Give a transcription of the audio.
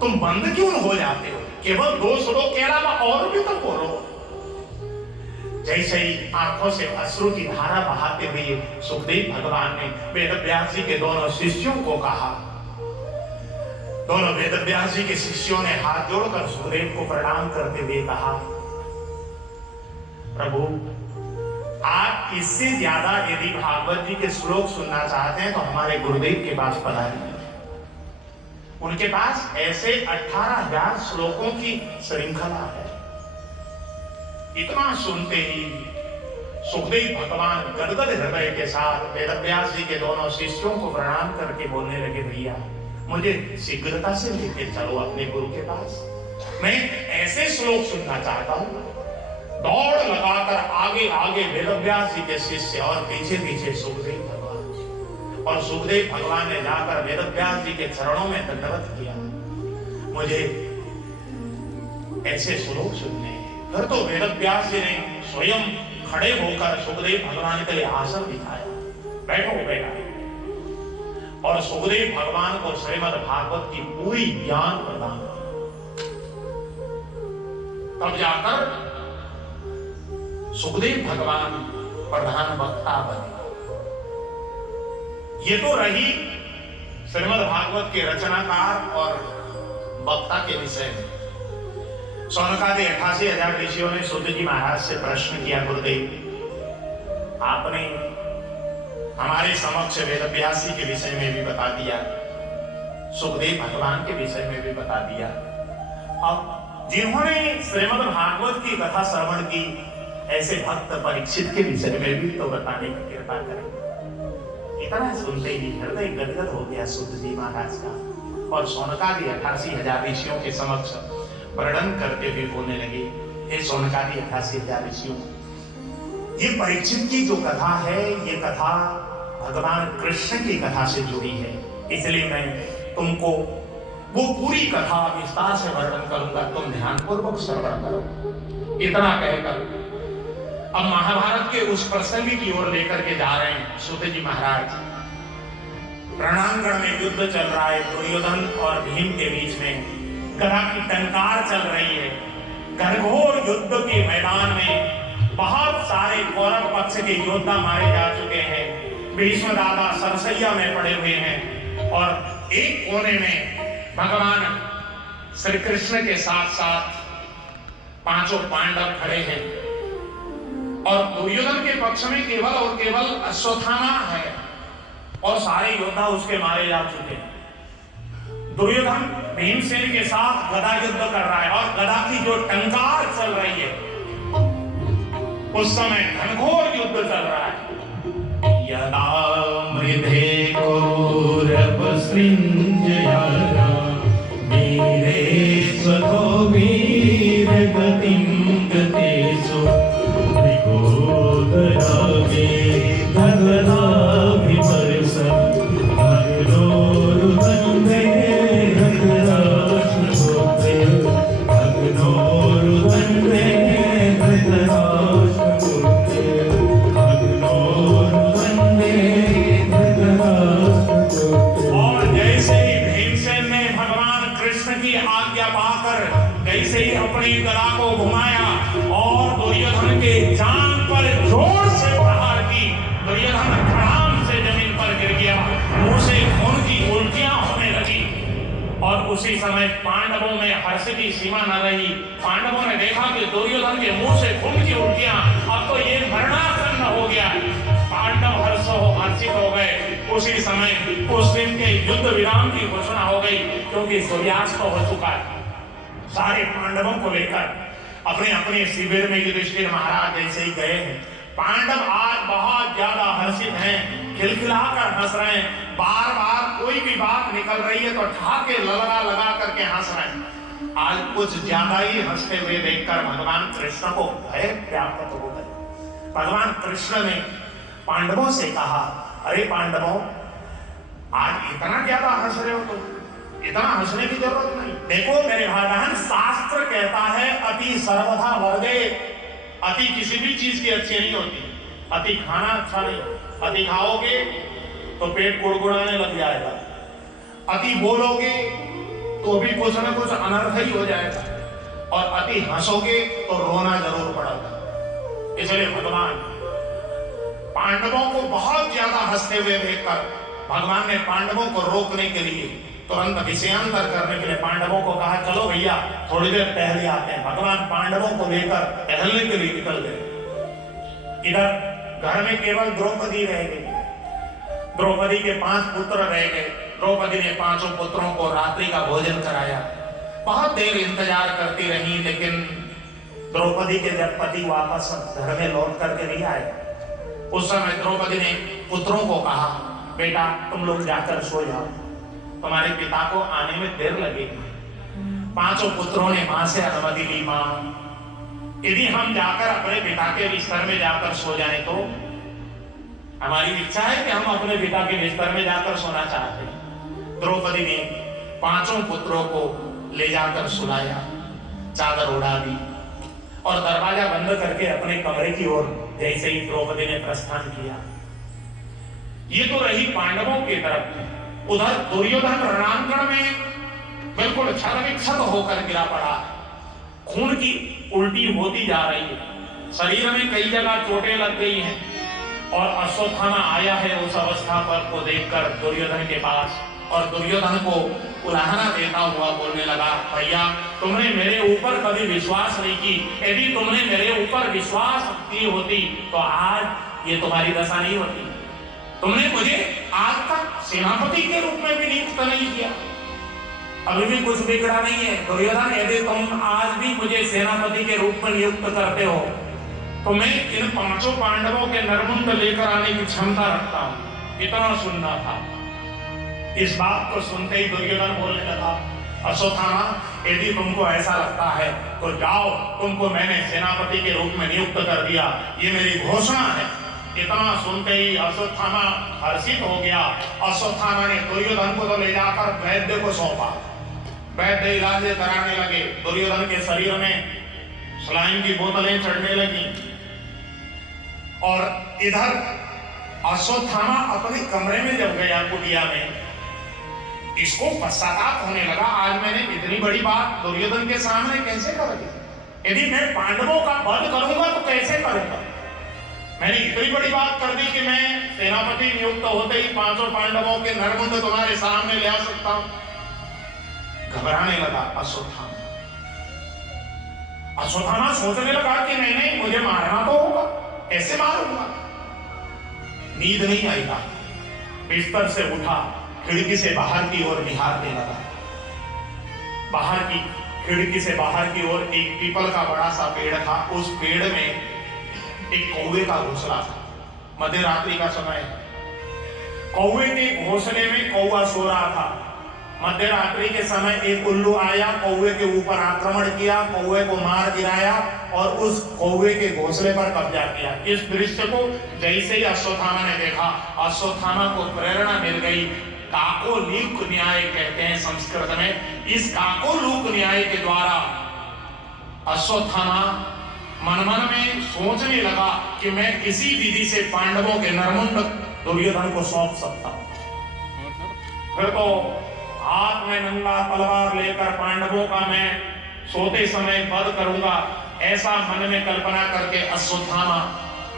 तुम बंद क्यों हो जाते हो? केवल 2 श्लोक के अलावा और भी तो बोलो। जैसे ही आंखों से अश्रु की धारा बहाते हुए सुखदेव भगवान ने वेदव्यास जी के दोनों शिष्यों को कहा, दोनों वेदव्यास जी के शिष्यों ने हाथ जोड़कर सुखदेव को प्रणाम करते हुए कहा, प्रभु आप इससे ज्यादा यदि भागवत जी के श्लोक सुनना चाहते हैं तो हमारे गुरुदेव के पास पधारिए। उनके पास ऐसे 18,000 श्लोकों की श्रृंखला है। इतना सुनते ही सुखदेव भगवान गदगद हृदय के साथ वेदव्यास जी के दोनों शिष्यों को प्रणाम करके बोलने लगे, भैया मुझे शीघ्रता से लेके चलो अपने गुरु के पास, मैं ऐसे श्लोक सुनना चाहता हूं। दौड़ लगाकर आगे आगे वेदव्यास जी के शिष्य और पीछे पीछे सुखदेव भगवान जी, और सुखदेव भगवान ने जाकर वेदव्यास जी के चरणों में दंडवत किया, मुझे ऐसे श्लोक सुनने हैं। फिर तो वेदव्यास जी ने स्वयं खड़े होकर सुखदेव भगवान के लिए आसन बिछाया, बैठो बेटा, और सुखदेव भगवान को श्रीमद् भागवत की पूरी ज्ञान प्रदान की। तब जाकर सुखदेव भगवान प्रधान वक्ता बने। ये तो रही श्रीमद् भागवत के रचनाकार और वक्ता के विषय में। सौनकादि 88,000 ऋषियों ने सूत जी महाराज से प्रश्न किया, गुरुदेव आपने हमारे समक्ष वेदव्यास जी के विषय में भी बता दिया, सुखदेव भगवान के विषय में भी बता दिया, अब जिन्होंने श्रीमद् भागवत की कथा श्रवण की ऐसे भक्त परीक्षित के विषय में भी तो बताने की कृपा करें। इतना सुनते ही हृदय गदगद हो गया सूत जी महाराज का, और सौनकादि 88,000 ऋषियों के समक्ष वर्णन करते हुए बोलने लगे, हे सौनकादि 88,000 ऋषियों, ये परीक्षित की जो कथा है ये कथा भगवान कृष्ण की कथा से जुड़ी है, इसलिए मैं तुमको वो पूरी कथा विस्तार से वर्णन करूंगा, तुम ध्यानपूर्वक श्रवण करो। इतना कहकर अब महाभारत के उस प्रसंग की ओर लेकर के जा रहे हैं सूत जी महाराज। रणांगण में युद्ध चल रहा है, दुर्योधन और भीम के बीच में गदा की टंकार चल रही है। घनघोर युद्ध के मैदान में बहुत सारे कौरव पक्ष के योद्धा मारे जा चुके हैं। भीष्म दादा सरसैया में पड़े हुए हैं, और एक कोने में भगवान श्री कृष्ण के साथ साथ 5 पांडव खड़े हैं, और दुर्योधन के पक्ष में केवल और केवल अश्वत्थामा है, और सारे योद्धा उसके मारे जा चुके हैं। दुर्योधन भीमसेन के साथ गदा युद्ध कर रहा है, और गदा की जो टंकार चल रही है उस समय घनघोर युद्ध चल रहा है। यदा मृधे कौरव सृंजयारा वीरे स्वतो वीर गतिं गतेषु विगोदरावे धगनाभिपर्ष भगनोरुदन्ते धगराश्मगोत्रे भगनोरुदन्ते धगराश्मगोत्रे भगनोरुदन्ते धगराश्मगोत्रे। और जैसे ही भीमसेन ने भगवान कृष्ण की आज्ञा पाकर जैसे ही अपनी गदा को घुमाया और दुर्योधन के जान पर जोर से प्रहार की, दुर्योधन धड़ाम से जमीन पर गिर गया, मुंह से खून की उल्टियां होने लगी। और उसी समय पांडवों में हर्ष की सीमा न रही। पांडवों ने देखा कि दुर्योधन के मुंह से खून की उल्टियां, अब तो ये मरणासन्न हो गया। पांडव हर्षित हो गए। उसी समय उस दिन के युद्ध विराम की घोषणा हो गई, क्योंकि सूर्यास्त हो चुका है। सारे पांडवों को लेकर अपने अपने शिविर में युधिष्ठिर महाराज जैसे ही गए हैं। पांडव आज बहुत ज्यादा हर्षित हैं, खिलखिलाकर हंस रहे हैं। बार बार कोई भी बात निकल रही है तो ठाके ललरा लगा करके हंस रहे हैं। आज कुछ ज्यादा ही हंसते हुए देखकर भगवान कृष्ण को भय प्राप्त हो गए। भगवान कृष्ण ने पांडवों से कहा, अरे पांडवों, आज इतना ज्यादा हंस रहे हो तुम, इतना हंसने की जरूरत नहीं। देखो मेरे भाई बहन, शास्त्र कहता है अति सर्वथा वर्गे। अति किसी भी चीज की अच्छी नहीं होती। अति खाना अच्छा नहीं, अति खाओगे तो पेट गुड़गुड़ाने लग जाएगा, अति बोलोगे तो भी कुछ ना कुछ अनर्थ ही हो जाएगा, और अति हंसोगे तो रोना जरूर पड़ेगा। इसलिए भगवान पांडवों को बहुत ज्यादा हंसते हुए देखकर भगवान ने पांडवों को रोकने के लिए, तुरंत विषयांतर करने के लिए पांडवों को कहा, चलो भैया थोड़ी देर टहले आते हैं। भगवान पांडवों को लेकर टहलने के लिए निकल गए। इधर घर में केवल द्रौपदी रह गई। द्रौपदी के 5 पुत्र रह गए। द्रौपदी ने 5 पुत्रों को रात्रि का भोजन कराया। बहुत देर इंतजार करती रही, लेकिन द्रौपदी के जब पति वापस घर में लौट करके नहीं आए, उस समय द्रौपदी ने पुत्रों को कहा, बेटा तुम लोग जाकर सो जाओ, तुम्हारे पिता को आने में देर लगेगी। 5 पुत्रों ने मां से अनुमति ली, मां यदि हम जाकर अपने पिता के बिस्तर में जाकर सो जाएं तो हमारी इच्छा है कि हम अपने पिता के बिस्तर में जाकर सोना चाहते हैं। द्रौपदी ने 5 पुत्रों को ले जाकर सुलाया, चादर उड़ा दी और दरवाजा बंद करके अपने कमरे की ओर जैसे ही द्रौपदी ने प्रस्थान किया। ये तो रही पांडवों की तरफ। उधर दुर्योधन रणांगण में बिल्कुल छल-विक्षत होकर गिरा पड़ा। खून की उल्टी होती जा रही है, शरीर में कई जगह चोटें लग गई हैं, और अश्वत्थामा आया है उस अवस्था पर को देखकर दुर्योधन के पास, और दुर्योधन को उलाहना देता हुआ बोलने लगा, भैया तुमने मेरे ऊपर कभी विश्वास नहीं की, यदि तुमने मेरे ऊपर विश्वास की होती तो आज ये तुम्हारी दशा नहीं होती। तुमने मुझे आज तक सेनापति के रूप में भी नियुक्त नहीं किया, अभी भी कुछ बिगड़ा नहीं है। दुर्योधन यदि तुम आज भी मुझे सेनापति के रूप में नियुक्त करते हो तो मैं इन 5 पांडवों के नरमुंड लेकर आने की क्षमता रखता हूं। इतना सुनना था। इस बात को सुनते ही दुर्योधन बोलने लगा, अश्वत्थामा यदि तुमको ऐसा लगता है तो जाओ, तुमको मैंने सेनापति के रूप में नियुक्त कर दिया, ये मेरी घोषणा है। इतना सुनते ही अश्वत्थामा हर्षित हो गया। अश्वत्थामा ने दुर्योधन को तो ले जाकर वैद्य को सौंपा। वैद्य इलाज कराने लगे। दुर्योधन के शरीर में सलाइन की बोतलें चढ़ने लगी, और इधर अश्वत्थामा अपने कमरे में जब गया कुटिया में, इसको पश्चाताप होने लगा, आज मैंने इतनी बड़ी बात दुर्योधन के सामने कैसे कर दी। यदि मैं पांडवों का वध करूंगा तो कैसे करूंगा। मैंने इतनी बड़ी बात कर दी कि मैं सेनापति नियुक्त होते ही 5 पांडवों के नरमुंड तुम्हारे सामने ले आ सकता हूं। घबराने लगा अश्वत्थामा। अश्वत्थामा सोचने लगा कि नहीं, मुझे मारना तो होगा, कैसे मारूंगा। नींद नहीं आएगा, बिस्तर से उठा, खिड़की से बाहर की ओर निहारने लगा। बाहर की खिड़की से बाहर की ओर एक पीपल का बड़ा सा पेड़ था। उस पेड़ में एक कौवे का घोंसला था। मध्य रात्रि का समय, कौवे के घोंसले में कौवा सो रहा था। मध्य रात्रि के समय एक उल्लू आया, कौवे के ऊपर आक्रमण किया, कौवे को मार गिराया और उस कौवे के घोंसले पर कब्जा किया। इस दृश्य को जैसे ही अश्वत्थामा ने देखा, अश्वत्थामा को प्रेरणा मिल गई। काकोलूक न्याय कहते हैं संस्कृत में। इस काकोलूक न्याय के द्वारा अश्वत्थामा मन मन में सोचने लगा कि मैं किसी विधि से पांडवों के नरमुंड दुर्योधन को सौंप सकता हूं। फिर तो हाथ में नंगा तलवार लेकर पांडवों का मैं सोते समय वध करूंगा, ऐसा मन में कल्पना करके अश्वत्थामा